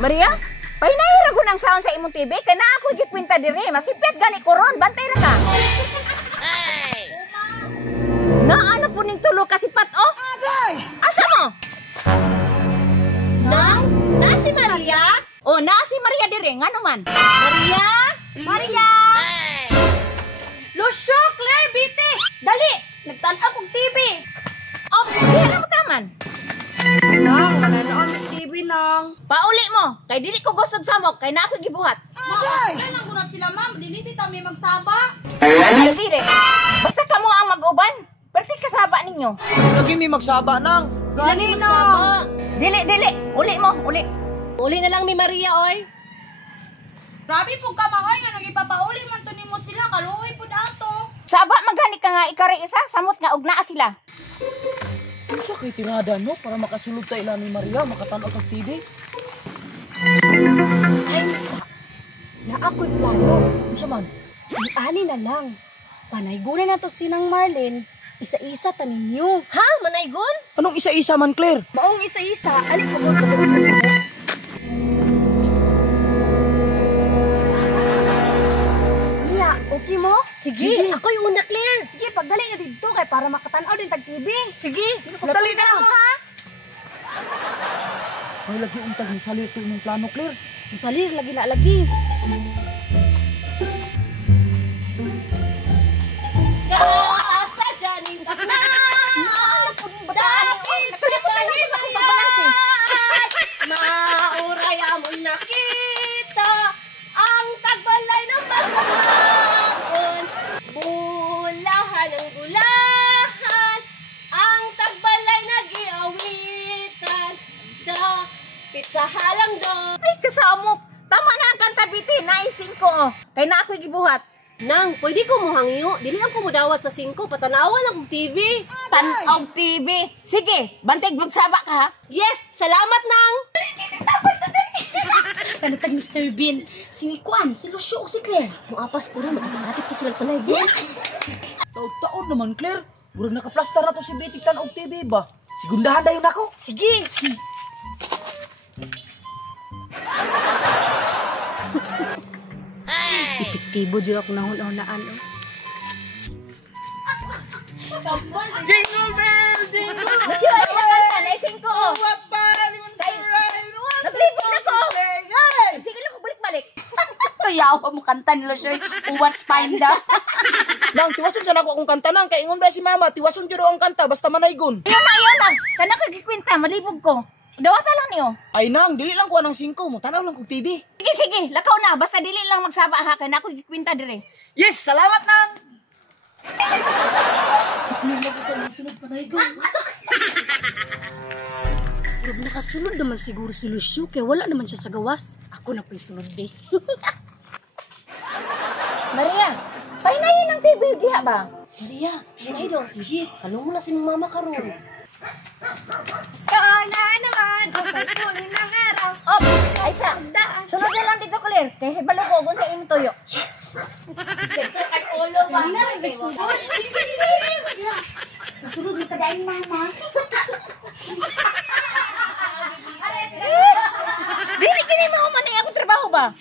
Maria, pahinahira ko ng sound sa imong TV, kaya na ako gikwinta diri. Masipit gani ko ron, bantay ra ka. Na ano po ning tulo kasipat, oh? Asa mo? Na si Maria? Oh, na si Maria diri, nga naman. Maria? Maria! Lucio, Claire, Biti! Dali! Nagtan-ak og TV! Oh, diha na mo taman. Nang, mananoon ng TV nang. Pauli mo, kay dili ko gusto samok, kay na ako gibuhat. Kailan lang ko na sila, ma'am. Dili kami magsaba. Basta dire. Basta kamo ang mag-uban. Perti kasaba ninyo. Lagi may magsaba nang. Dili na. Dili. Uli mo, uli. Uli na lang mi Maria, oy. Grabe po ka maoy nga nagipapauli man to nimo sila. Kaluoy po dato. Saba magani ka nga ikari isa, samot nga og naa sila. Isa kay tingada no para makasulod ta ila ni Maria makatan-aw og TV. Ay, na ako'y plano. Unsa man? Ani na lang. Panaygunan na to sinang Marlene. Isa-isa ta ninyo. Ha? Manaygon? Anong isa-isa man, Claire? Maong isa-isa. Ali ko mo. Mia, okay mo? Sige. Ako'y una, Claire. Sige, pagdali na dito kay para makatanaw din tag-TV. Sige. Pagdali na mo, ha? Ay lagi untag ni salito imong plano, Claire. Masalir, lagi na lagi. Kaasa janing takna. Dapit sa kalimayan. Mauray amon nakita ang tagbalay ng masamagon. Bulahan ang gulahan ang tagbalay nag-iawitan. Dapit sa halangdon. Ay, kasamok. Tama na ang kanta biti, naising ko oh. Kay na ako'y gibuhat. Nang, pwede ko mo hangyo. Dili lang ko mo dawat sa 5. Patanawan akong TV. Tan-og TV. Sige, bantay magsaba ka ha. Yes, salamat nang. Kanatag Mr. Bean. Si Kuan, si Lucio, si Claire. Mga pastora, mag-atip ka silang panaygon. Taon naman, Claire. Murag nakaplastar na to si Betty tan-og TV ba? Sigundahan dayon ako. Sige. Epektibo dyan ako nahul-hulaan. Jingle bell, jingle. Masyo ay sa kanta, naising ko oh. Naglibog na ko. Sige lang ko balik-balik. Kayawa mo kanta ni Lucio. What's fine daw? Nang tiwason sa nako akong kanta nang kay ingon ba si Mama, tiwason jud ang kanta basta manaygon. Ayaw na. Kana kagikwinta, malibog ko. Dawata lang niyo. Ay nang, dili lang ko anang 5 mo, tanaw lang kog TV. Sige, lakaw na. Basta dili lang magsaba ha. Kaya na ako'y gikwinta dire. Yes, salamat nang. Si Claire lang ito, may sunod panaygon. Huwag nakasunod naman siguro si Lucio kaya wala naman siya sa gawas. Ako na pa'y sunod eh. Maria, painayin ng TV diha ba? Maria, hinay daw, TV. Tanong mo na si Mama karon. Sana naman ang pagtuloy ng araw. Op, Aisa. Sunod na lang dito, Claire. Kaya hibalo ko kung sa imong tuyo. Ay, ulo ba? Kasunod ni kadaing Mama. Dili kini mo man akong trabaho ba?